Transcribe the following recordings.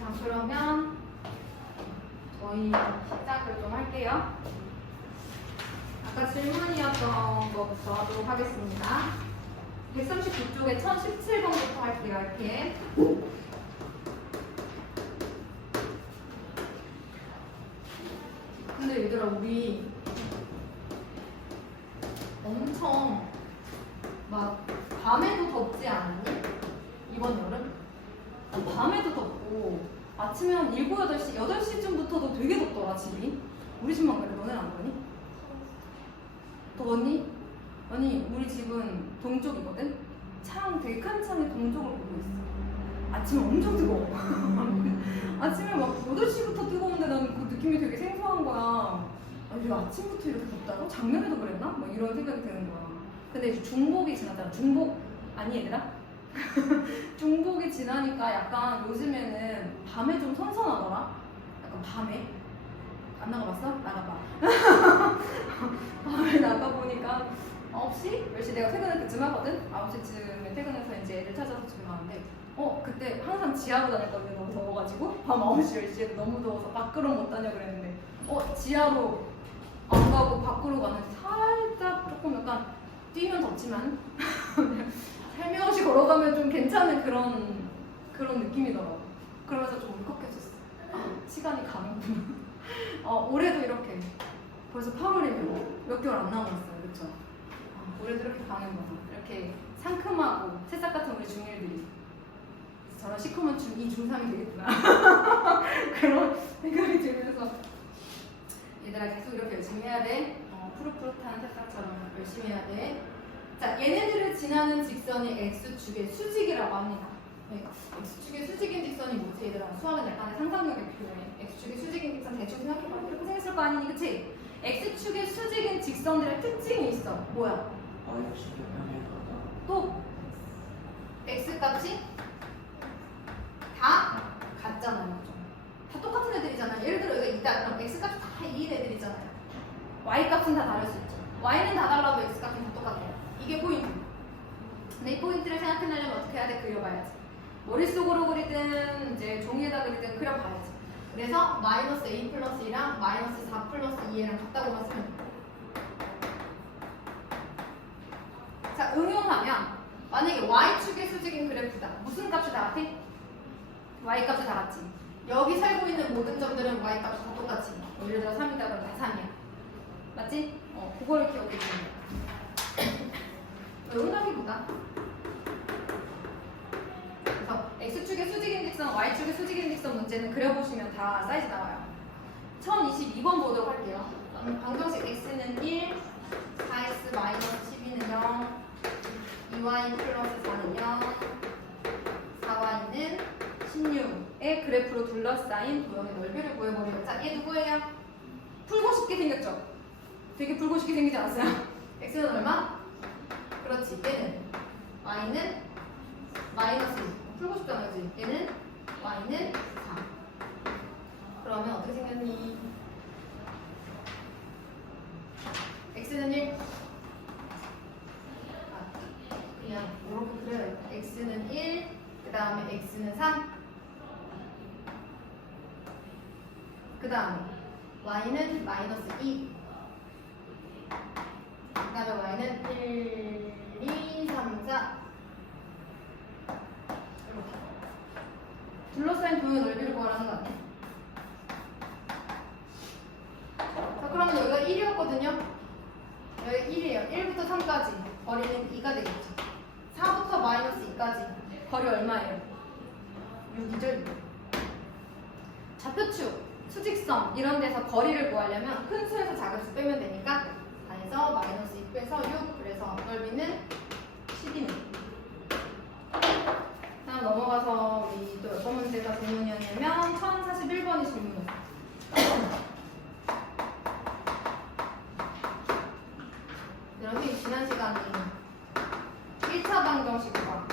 자, 그러면 저희 시작을 좀 할게요. 아까 질문이었던 것부터 하도록 하겠습니다. 139쪽에 1017번부터 할게요. 이렇게. 근데 얘들아, 우리 엄청 막 밤에도 덥지 않니? 이번 여름? 밤에도 덥고 아침에 한 7, 8시, 8시쯤부터도 되게 덥더라, 집이. 우리 집만 그래. 너네는 안 그러니? 더웠니? 아니, 우리 집은 동쪽이거든? 창, 되게 큰 창에 동쪽을 보고 있어. 아침에 엄청 뜨거워. 아침에 막 8시부터 뜨거운데 나는 그 느낌이 되게 생소한 거야. 아니, 왜 아침부터 이렇게 덥다고? 작년에도 그랬나? 막 이런 생각이 드는 거야. 근데 이제 중복이 지나잖아. 중복, 아니 얘들아? 중복이 지나니까 약간 요즘에는 밤에 좀 선선하더라? 약간 밤에? 안 나가봤어? 나가봐. 밤에 나가보니까 9시? 몇 시? 내가 퇴근을 그쯤 하거든? 9시쯤에 퇴근해서 이제 애들 찾아서 집에 가는데 그때 항상 지하로 다녔거든요. 너무 더워가지고 밤 9시, 10시에 너무 더워서 밖으로 못 다녀 그랬는데 지하로 안 가고 밖으로 가는데 살짝 조금 약간 뛰면 덥지만 살며시 걸어가면 좀 괜찮은 그런 느낌이더라고. 그러면서 좀 울컥해졌어. 시간이 가는구나. 올해도 이렇게 벌써 8월이면 몇 개월 안 남았어요. 그쵸? 올해도 이렇게 가는구나. 이렇게 상큼하고 새싹 같은 우리 중1들이 저런 시커먼 중2, 중3이 되겠구나. 그런 생각이 들면서 얘들아 계속 이렇게 열심히 해야 돼. 푸릇푸릇한 새싹처럼 열심히 해야 돼. 자, 얘네들을 지나는 직선이 X축의 수직이라고 합니다. 네, X축의 수직인 직선이 뭐지 얘들아? 수학은 약간의 상상력이 필요해. X축의 수직인 직선 대충 생각해봐. 이렇게 생겼을 거 아니니, 그치? X축의 수직인 직선들의 특징이 있어. 뭐야? 또 X값이 다 같잖아요. 그죠? 다 똑같은 애들이잖아요. 예를 들어 여기가 있다. 그럼 X값이 다 2인 애들이잖아요. Y값은 다 다를 수 있죠. Y는 다 달라도 X값은 다 똑같아요. 이게 포인트. 근데 이 포인트를 생각해내려면 어떻게 해야 돼? 그려봐야지. 머릿속으로 그리든 이제 종이에다 그리든 그려봐야지. 그래서 마이너스 A 플러스 2랑 마이너스 4 플러스 2랑 같다고만 쓰면 돼. 자, 응용하면 만약에 Y축의 수직인 그래프다. 무슨 값이 다 같아? Y값이 다 같지. 여기 살고 있는 모든 점들은 Y값이 다 똑같지. 예를 들어 3이다 그러면 다 3이야. 맞지? 그거를 기억해 주는 거야. 응답이보다. 그래서 X축의 수직인 직선, Y축의 수직인 직선 문제는 그려보시면 다 사이즈 나와요. 1022번 보도록 할게요. 방정식 X는 1, 4X 마이너스 12는 0, 2Y 플러스 4는 0, 4Y는 16의 그래프로 둘러싸인 도형의 넓이를 구해버려요. 자, 얘 누구예요? 풀고 싶게 생겼죠? 되게 풀고 싶게 생기지 않았어요? X는 얼마? 그렇지. 얘는 Y는 마이너스 1. 풀고 싶잖아, 그지? 얘는 Y는 4. 그러면 어떻게 생겼니? X는 1. 그냥 이렇게 그려요. X는 1, 그 다음에 X는 3, 그 다음에 Y는 마이너스 2, 그 다음에 Y는 1, 2, 3, 4 이렇게 둘러싸인 도형의 넓이를 구하라는 거 아니야? 자, 그러면 여기가 1이었거든요? 여기 1이에요. 1부터 3까지 거리는 2가 되겠죠. 4부터 마이너스 2까지 거리 얼마예요? 6이죠. 좌표축, 수직선 이런 데서 거리를 구하려면 큰 수에서 작은 수 빼면 되니까 4에서 마이너스 2 빼서 6. 그래서 넓이는 10이네. 다음 넘어가서 우리 또 어떤 문제가 질문이었냐면 1041번이 질문이었어요. 여러분 지난 시간에 1차 방정식과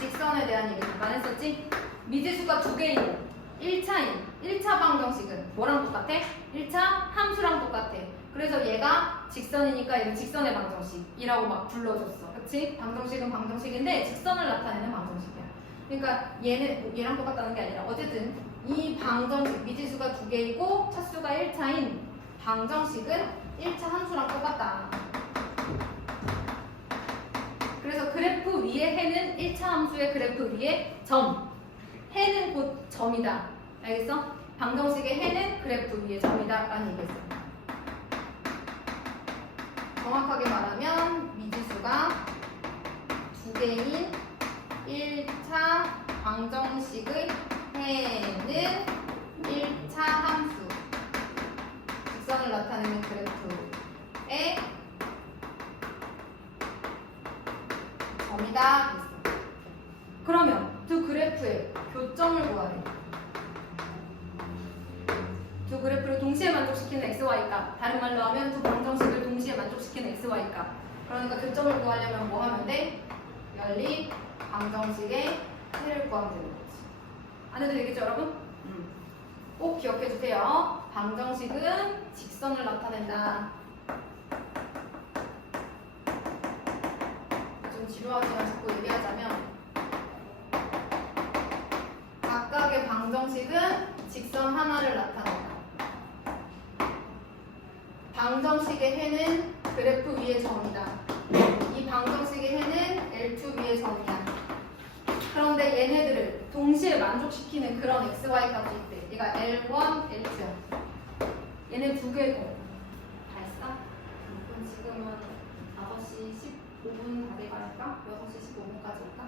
직선에 대한 얘기 잠깐 했었지? 미지수가 2개인 1차인 1차 방정식은 뭐랑 똑같아? 1차 함수랑 똑같아. 그래서 얘가 직선이니까 얘는 직선의 방정식이라고 막 불러줬어. 그치? 방정식은 방정식인데 직선을 나타내는 방정식이야. 그러니까 얘랑 똑같다는 게 아니라 어쨌든 이 방정식 미지수가 두 개이고 차수가 1차인 방정식은 1차 함수랑 똑같다. 그래서 그래프 위에 해는 1차 함수의 그래프 위에 점. 해는 곧 점이다. 알겠어? 방정식의 해는 그래프 위에 점이다. 라는 얘기였어. 정확하게 말하면 미지수가 두 개인 1차 방정식의 해는 1차 함수 직선을 나타내는 그래프의 점이다. 됐어. 그러면 두 그래프의 교점을 구하래. 두 그래프를 동시에 만족시키는 xy값. 다른 말로 하면 두 방정식을 동시에 만족시키는 xy값. 그러니까 교점을 구하려면 뭐 하면 돼? 연립 방정식의 해를 구하면 되는 거지. 안 해도 되겠죠, 여러분? 꼭 기억해 주세요. 방정식은 직선을 나타낸다. 좀 지루하지만 자꾸 얘기하자면 각각의 방정식은 직선 하나를 나타낸다. 방정식의 해는 그래프 위의 점이다. 이 방정식의 해는 L2 위의 점이야. 그런데 얘네들을 동시에 만족시키는 그런 XY 값이 있대. 얘가 L1, L2야. 얘네 두 개고. 다 했어? 그럼 지금은 5시 15분 다 돼갈까? 6시 15분까지 올까?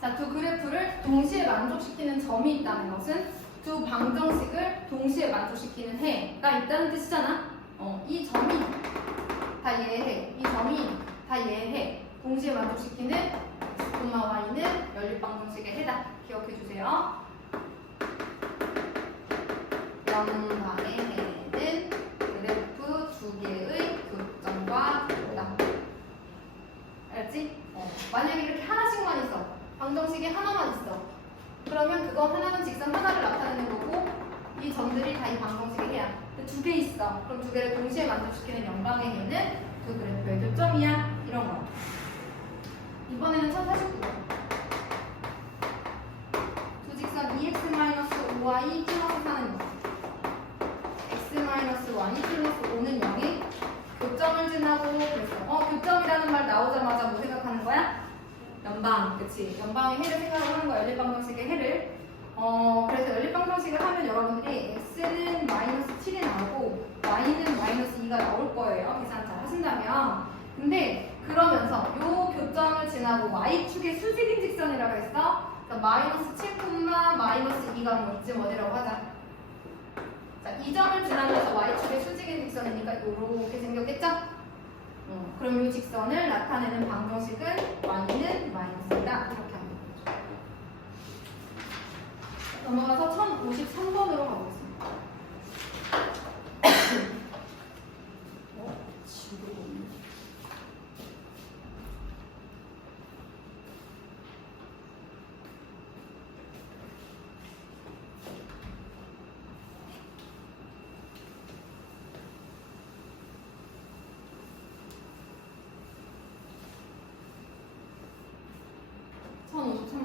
자, 두 그래프를 동시에 만족시키는 점이 있다는 것은 두 방정식을 동시에 만족시키는 해가 있다는 뜻이잖아. 이 점이 다 얘해. 이 점이 다 얘해. 동시에 만족시키는 x, y는 연립방정식의 해다. 기억해 주세요. 영방의 해는 그래프 두 개의 교점과 같다. 알았지? 만약에 이렇게 하나씩만 있어. 방정식이 하나만 있어. 그러면 그거 하나는 직선 하나를 나타내는 거고 이 점들이 다 이 방정식의 해야. 두 개 있어. 그럼 두 개를 동시에 만족시키는 영방의 해는 두 그래프의 교점이야. 이런 거. 이번에는 1049번. 두 직선 2x-5y 플러스 4는 0. x-y이 플러스 5는 0이 교점을 지나고 그랬어. 교점이라는 말 나오자마자 뭐 생각하는 거야? 연방, 그치? 연방의 해를 생각을 하는 거야. 연립방정식의 해를. 그래서 연립방정식을 하면 여러분들이 x는 마이너스 7이 나오고 y는 마이너스 2가 나올 거예요. 계산 잘 하신다면. 근데 그러면서 요 교점을 지나고 y축의 수직인 직선이라고 했어. 그러니까 마이너스 7, 마이너스 2가 뭐 이쯤 어디라고 하자. 자, 이 점을 지나면서 y축의 수직인 직선이니까 이렇게 생겼겠죠? 그럼 이 직선을 나타내는 방정식은 y는 마이너스이다. 이렇게 하면 되죠. 넘어가서 1053번으로 가보겠습니다. 지우고 있네.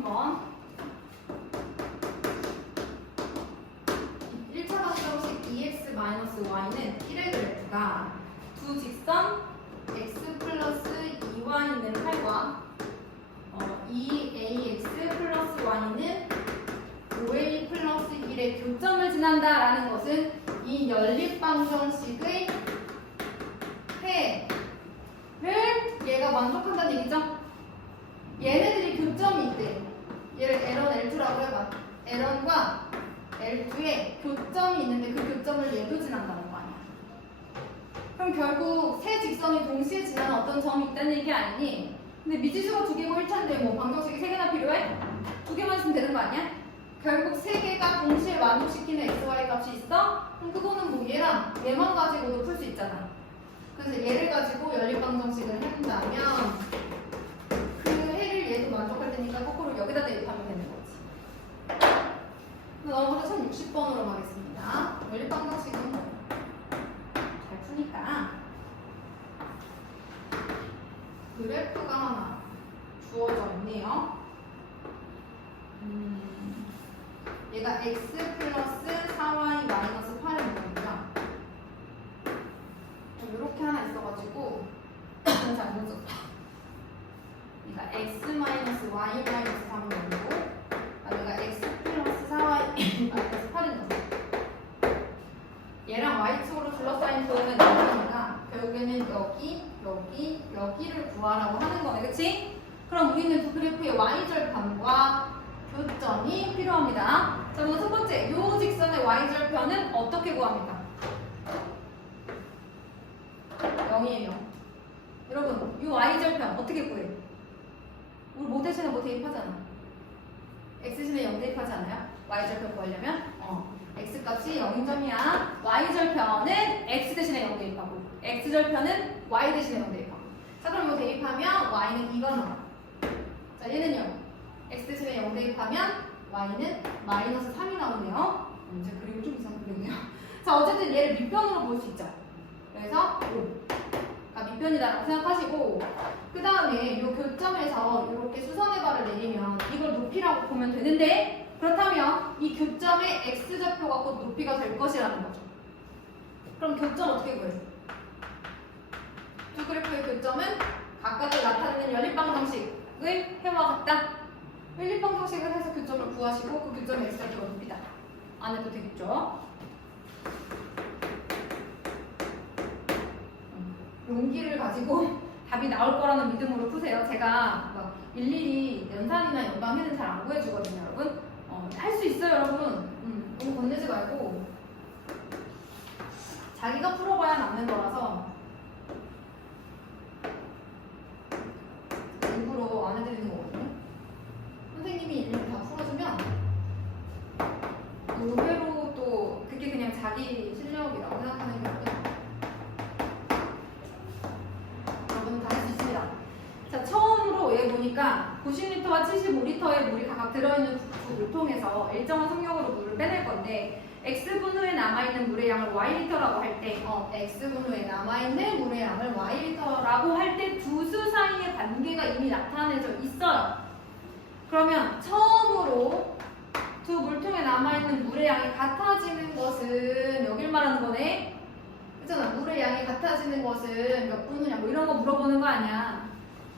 번 1차 방정식 2x-y는 1의 그래프가 두 직선 x 플러스 2y는 8과 2ax 플러스 y는 5a 플러스 1의 교점을 지난다라는 것은 이 연립방정식의 해를 얘가 만족한다는 얘기죠? 얘네들이 교점이 있대. 얘를 L1, L2라고 해봐. L1과 L2에 교점이 있는데 그 교점을 얘도 지난다는 거 아니야. 그럼 결국 세 직선이 동시에 지나는 어떤 점이 있다는 얘기 아니니? 근데 미지수가 두 개고 1차인데 뭐 방정식이 세 개나 필요해? 두 개만 있으면 되는 거 아니야? 결국 세 개가 동시에 만족시키는 XY 값이 있어? 그럼 그거는 뭐 얘랑 얘만 가지고도 풀 수 있잖아. 그래서 얘를 가지고 연립방정식을 한다면 그 해를 얘도 만족할 테니까 거꾸로 여기다 대입하면 되는 거지. 넘어가서 1060번으로 가겠습니다. 연립방정식은 잘 푸니까 그래프가 하나 주어져 있네요. 얘가 x 플러스 4y 마이너스 8이 뭐냐면 이렇게 하나 있어가지고 잘못 썼다. 그러니까 x 마이너스 y 마이너스 3이 뭐고 얘가 x 플러스 4y 마이너스 8인 거죠. 얘랑 y축으로 둘러싸인 도형은 여기니까 결국에는 여기를 구하라고 하는 거네, 그치? 그럼 우리는 두 그래프의 y절편과 교점이 필요합니다. 자, 그럼 첫 번째, 요 직선의 y절편은 어떻게 구합니까? 0이에요. 여러분, 요 y절편 어떻게 구해? 우리 뭐 대신에 뭐 대입하잖아. x신에 0 대입하지 않아요? y절편 구하려면? x값이 0점이야. y절편은 x 대신에 0 대입하고 x절편은 y 대신에 0 대입하고. 자, 그럼 이거 대입하면 y는 2가 나와. 자, 얘는요. x 대신에 0 대입하면 y는 마이너스 3이 나오네요. 이제 그림을 좀 이상 그리네요. 자, 어쨌든 얘를 밑변으로 볼 수 있죠. 그래서 5가 밑변이다라고 생각하시고, 그 다음에 이 교점에서 이렇게 수선의 발을 내리면 이걸 높이라고 보면 되는데, 그렇다면 이 교점의 x좌표가 곧 높이가 될 것이라는 거죠. 그럼 교점 어떻게 구해요? 두 그래프의 교점은 각각을 나타내는 연립방정식을 해와 같다. 연립방정식을 해서 교점을 구하시고 그 교점의 x좌표가 높이다. 안 해도 되겠죠? 용기를 가지고 답이 나올 거라는 믿음으로 푸세요. 제가 막 일일이 연산이나 연방해는 잘 안 구해주거든요, 여러분. 할 수 있어요, 여러분. 너무 건네지 말고. 자기가 풀어봐야 남는 거라서 일부러 안 해드리는 거거든요. 선생님이 일일이 다 풀어주면 의외로 또 그게 그냥 자기 실력이라고 생각하는 경우는 여러분 다 할 수 있습니다. 자, 처음으로 얘 보니까 90리터와 75리터의 물이 각각 들어있는 두 물통에서 일정한 속력으로 물을 빼낼 건데 x분 후에 남아있는 물의 양을 y리터라고 할 때 x분 후에 남아있는 물의 양을 y리터라고 할 때 두 수 사이의 관계가 이미 나타내져 있어요. 그러면 처음으로 두 물통에 남아있는 물의 양이 같아지는 것은 여길 말하는 거네. 그렇잖아. 물의 양이 같아지는 것은 몇 분 후냐 뭐 이런 거 물어보는 거 아니야.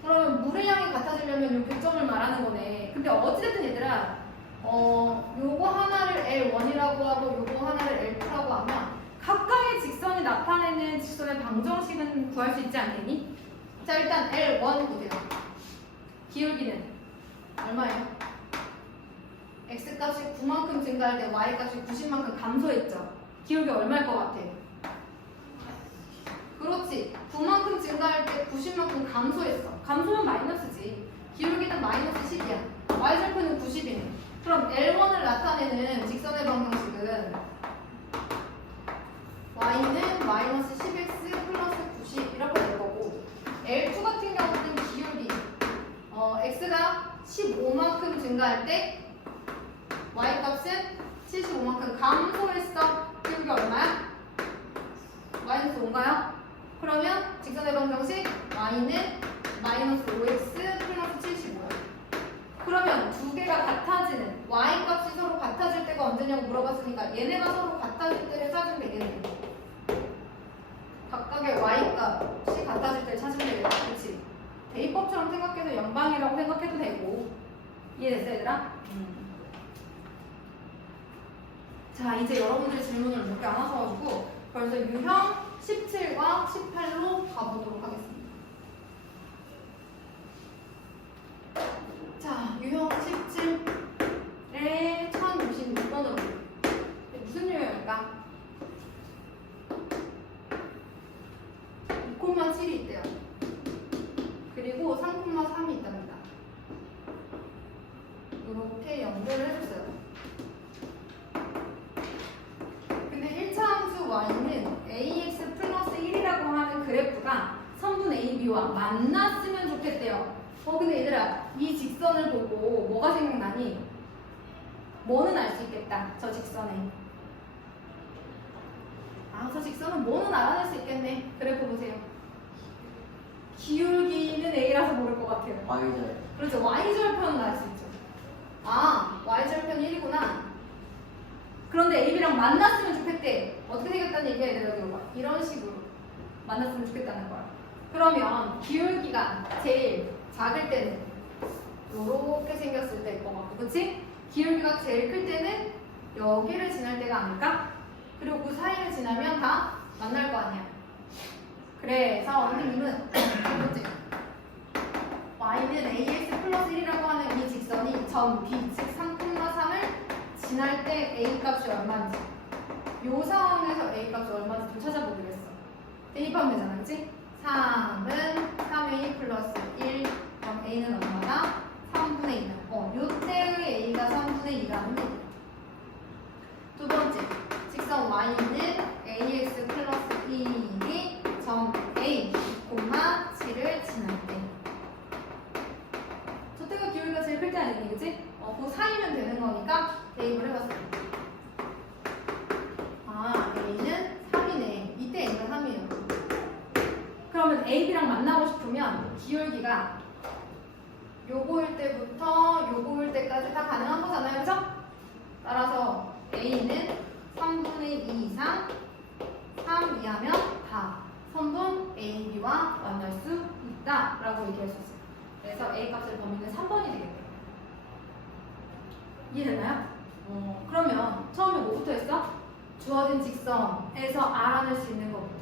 그러면 물의 양이 같아지려면 요 교점을 말하는 거네. 근데 어찌됐든 얘들아 요거 하나를 L1이라고 하고 요거 하나를 L2라고 하면 각각의 직선이 나타내는 직선의 방정식은 구할 수 있지 않겠니? 자, 일단 L1 보세요. 기울기는 얼마예요? X값이 9만큼 증가할 때 Y값이 90만큼 감소했죠? 기울기 얼마일 것 같아? 그렇지. 9만큼 증가할 때 90만큼 감소했어. 감소는 마이너스지. 기울기는 마이너스 10이야. Y절편은 90이네. 그럼 L1을 나타내는 직선의 방정식은 Y는 마이너스 10x 플러스 90 이렇게 될 거고, L2 같은 경우는 기울기 X가 15만큼 증가할 때 Y값은 75만큼 감소했어. 기울기 얼마야? 마이너스 5인가요? 그러면 직선의 방정식 Y는 마이너스 5x 플러스 75야. 그러면 두 개가 같아지는 Y값이 서로 같아질 때가 언제냐고 물어봤으니까 얘네가 서로 같아질 때를 찾으면 되겠네. 각각의 Y값이 같아질 때를 찾으면 되겠다. 그렇지? 대입법처럼 생각해서 연방이라고 생각해도 되고. 이해됐어, 얘들아? 자, 이제 여러분들의 질문을 몇 개 안 하셔가지고 벌써 유형 17과 18로 가보도록 하겠습니다. 자, 유형 17의 1066번으로 무슨 유형일까? 2,7이 있대요. 그리고 3,3이 있답니다. 이렇게 연결을 해줬어요. 근데 1차 함수 y는 ax 플러스 1이라고 하는 그래프가 선분 AB와 만났으면 좋겠대요. 근데 얘들아, 이 직선을 보고 뭐가 생각나니? 뭐는 알 수 있겠다. 저 직선에. 저 직선은 뭐는 알아낼 수 있겠네. 그래프 보세요. 기울기는 A라서 모를 것 같아요. 그렇죠. y절편은 알 수 있죠. 아, y절편 1이구나. 그런데 AB랑 만났으면 좋겠대. 어떻게 되겠다는 얘기야, 얘들아, 여기 봐. 이런 식으로 만났으면 좋겠다는 거야. 그러면 기울기가 제일 작을 때는 요렇게 생겼을 때일 것 같고, 그치? 기울기가 제일 클 때는 여기를 지날 때가 아닐까? 그리고 그 사이를 지나면 다 만날 거 아니야. 그래서 선생님은 뭐지? y는 ax 플러스 1이라고 하는 이 직선이 점 b, 즉 3,3을 지날 때 a 값이 얼마인지, 요 상황에서 a 값이 얼마인지 좀 찾아보기로 했어. 대입하면 되잖아, 그치? 3은 3a 플러스 1, 그럼 a는 얼마다? 3분의 2. 요때의 a가 3분의 2라는 얘기. 두 번째, 직선 y는 ax 플러스 2이 점 a, 7을 지날 때. 저때가 기울기가 제일 클 때 아니니, 그치? 그 사이면 되는 거니까 대입을 해봤어. 아, a는 3이네. 이때 a가 3이에요. 그러면 AB랑 만나고 싶으면 기울기가 요거일 때부터 요거일 때까지 다 가능한 거잖아요, 그죠? 따라서 A는 3분의 2 이상 3 이하면 다 선분 AB와 만날 수 있다 라고 얘기했었어요. 그래서 A 값을 범위는 3번이 되겠네요. 이해되나요? 그러면 처음에 뭐부터 했어? 주어진 직선에서 알아낼 수 있는 것부터.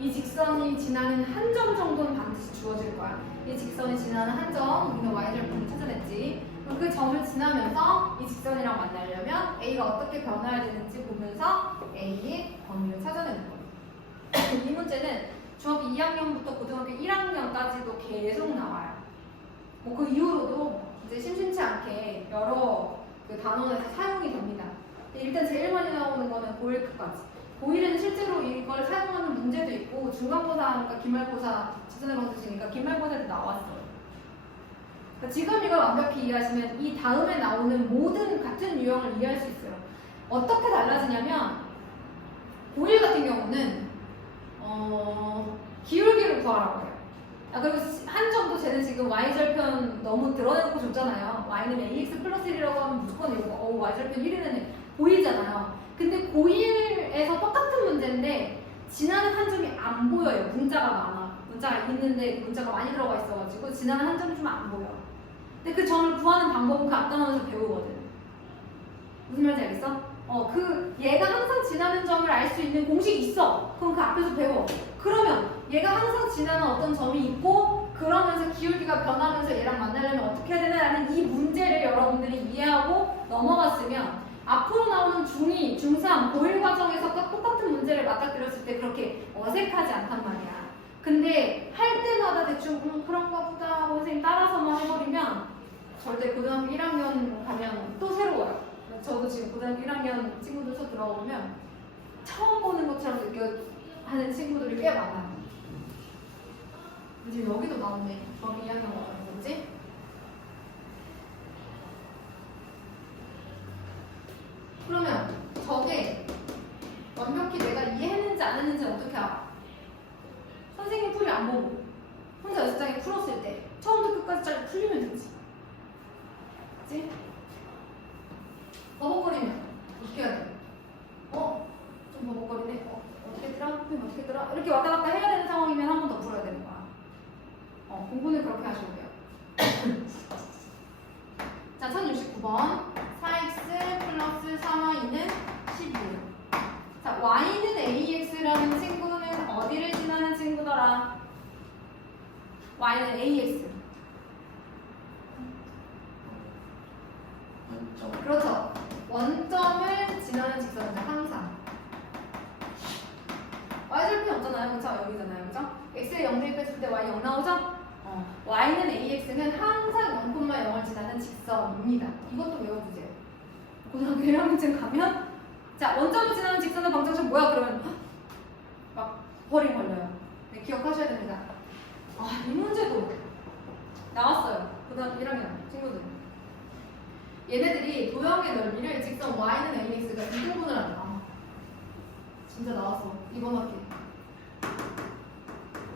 이 직선이 지나는 한 점 정도는 반드시 주어질 거야. 이 직선이 지나는 한 점, 우리는 y절편을 찾아냈지. 그럼 그 점을 지나면서 이 직선이랑 만나려면 A가 어떻게 변화해야 되는지 보면서 A의 범위를 찾아내는 거예요. 이 문제는 중학교 2학년부터 고등학교 1학년까지도 계속 나와요. 그 이후로도 이제 심심치 않게 여러 그 단원에서 사용이 됩니다. 일단 제일 많이 나오는 거는 고1까지. 고1에는 실제로 이걸 사용하는 문제도 있고 중간고사니까 기말고사 지선의 방식이니까 기말고사에도 나왔어요. 그러니까 지금 이걸 완벽히 이해하시면 이 다음에 나오는 모든 같은 유형을 이해할 수 있어요. 어떻게 달라지냐면 고1 같은 경우는 기울기를 구하라고 해요. 그리고 한 점도 쟤는 지금 y절편 너무 드러내놓고 줬잖아요. y는 ax 플러스 1이라고 하면 무조건 이거 y절편 1이는 보이잖아요. 근데 고1에서 똑같은 문제인데 지나는 한 점이 안 보여요. 문자가 많아. 문자가 있는데 문자가 많이 들어가 있어가지고 지나는 한 점이 좀 안 보여. 근데 그 점을 구하는 방법은 그 앞단원에서 배우거든. 무슨 말인지 알겠어? 얘가 항상 지나는 점을 알 수 있는 공식이 있어. 그럼 그 앞에서 배워. 그러면 얘가 항상 지나는 어떤 점이 있고 그러면서 기울기가 변하면서 얘랑 만나려면 어떻게 해야 되나라는 이 문제를 여러분들이 이해하고 넘어갔으면 앞으로 나오는 중2, 중3, 고1 과정에서 똑같은 문제를 맞닥뜨렸을 때 그렇게 어색하지 않단 말이야. 근데 할 때마다 대충 그런가 보다 하고 선생님 따라서만 해버리면 절대 고등학교 1학년 가면 또 새로워요. 저도 지금 고등학교 1학년 친구들 수업 들어오면 처음 보는 것처럼 느껴하는 친구들이 꽤 많아요. 이제 여기도 나오네. 중학교 2학년 가는 거지? 그러면 저게 완벽히 내가 이해했는지 안 했는지 어떻게 알아? 선생님 풀이 안 보고 혼자 연습장에 풀었을 때 처음부터 끝까지 잘 풀리면 되지. 그치? 버벅거리면 어떻게 해야 돼? 좀 버벅거리네. 어떻게 했더라? 어떻게 했더라? 이렇게 왔다 갔다 해야 되는 상황이면 한 번 더 풀어야 되는 거야. 공부는 그렇게 하시면 돼요. 자, 1069번. 4x 플러스 4y는 12. 자, y는 ax라는 친구는 어디를 지나는 친구더라? y는 ax. 원점. 그렇죠. 원점을 지나는 직선이죠, 항상. y절편이 없잖아요. 그렇죠? 여기잖아요. 그렇죠? x에 0 대입했을 때 y 0 나오죠? y는 ax는 항상 0,0을 지나는 직선입니다. 이것도 외워두세요. 고등학교 1학년쯤 가면 자, 원점을 지나는 직선의 방정식 뭐야? 그러면 막 버림 걸려요. 네, 기억하셔야 됩니다. 이 문제도 나왔어요. 고등학교 1학년 친구들. 얘네들이 도형의 넓이를 직선 y는 ax가 2등분을 한다. 진짜 나왔어. 이번 학기.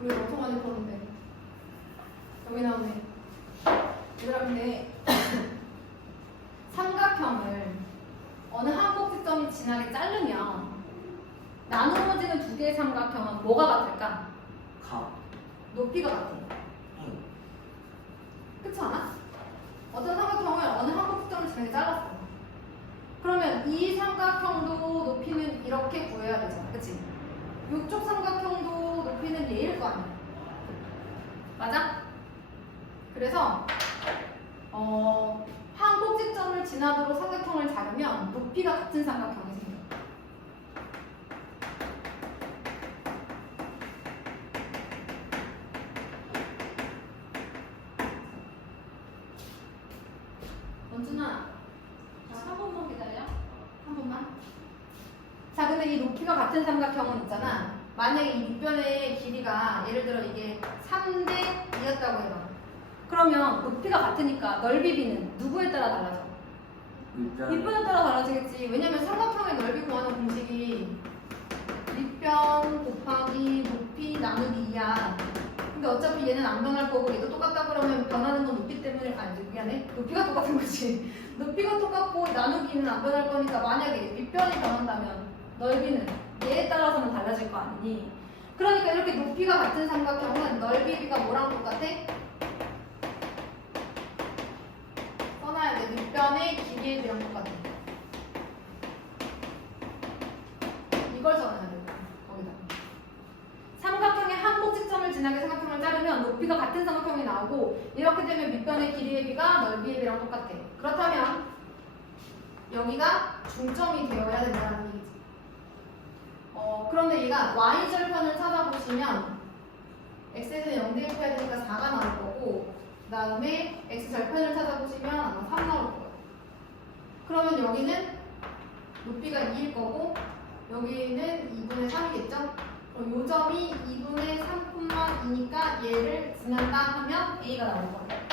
우리 엄청 많이 풀었는데. 여기 나오네. 얘들아 근데 삼각형을 어느 한 꼭지점이 지나게 자르면 나누어지는 두 개의 삼각형은 뭐가 같을까? 높이가 같아. 그렇지 않아? 어떤 삼각형을 어느 한 꼭지점을 지나게 잘랐어. 그러면 이 삼각형도 높이는 이렇게 구해야 되잖아. 그치? 이쪽 삼각형도 높이는 얘일 거 아니야. 맞아? 그래서 한 꼭지점을 지나도록 삼각형을 자르면 높이가 같은 삼각형이 생겨. 원준아, 한 번만 기다려. 한 번만. 자, 근데 이 높이가 같은 삼각형은 있잖아. 만약에 이 밑변의 길이가 예를 들어 이게 3대 2였다고 해봐. 그러면 높이가 같으니까 넓이 b는 누구에 따라 달라져? 밑변에 따라 달라지겠지. 왜냐면 삼각형의 넓이 구하는 공식이 밑변 곱하기 높이 나누기 2야. 근데 어차피 얘는 안 변할 거고 얘도 똑같다 그러면 변하는 건 높이 때문에 아니지. 미안해. 높이가 똑같은 거지. 높이가 똑같고 나누기는 안 변할 거니까 만약에 밑변이 변한다면 넓이는 얘에 따라서는 달라질 거 아니니. 그러니까 이렇게 높이가 같은 삼각형은 넓이 b가 뭐랑 똑같아? 써놔야 돼. 밑변의 길이의 b랑 똑같아. 이걸 써놔야 돼. 거기다. 삼각형의 한 꼭지점을 지나게 삼각형을 자르면 높이가 같은 삼각형이 나오고 이렇게 되면 밑변의 길이의 b가 넓이의 b랑 똑같아. 그렇다면 여기가 중점이 되어야 된다는 얘기지. 그런데 얘가 y절편을 찾아보시면 x에서는 0대 1 해야 되니까 4가 나올 거고 그 다음에 x절편을 찾아보시면 아마 3 나올 거예요. 그러면 여기는 높이가 2일 거고 여기는 2분의 3이겠죠? 요 점이 2분의 3,2니까 얘를 지난다 하면 a가 나올 거예요.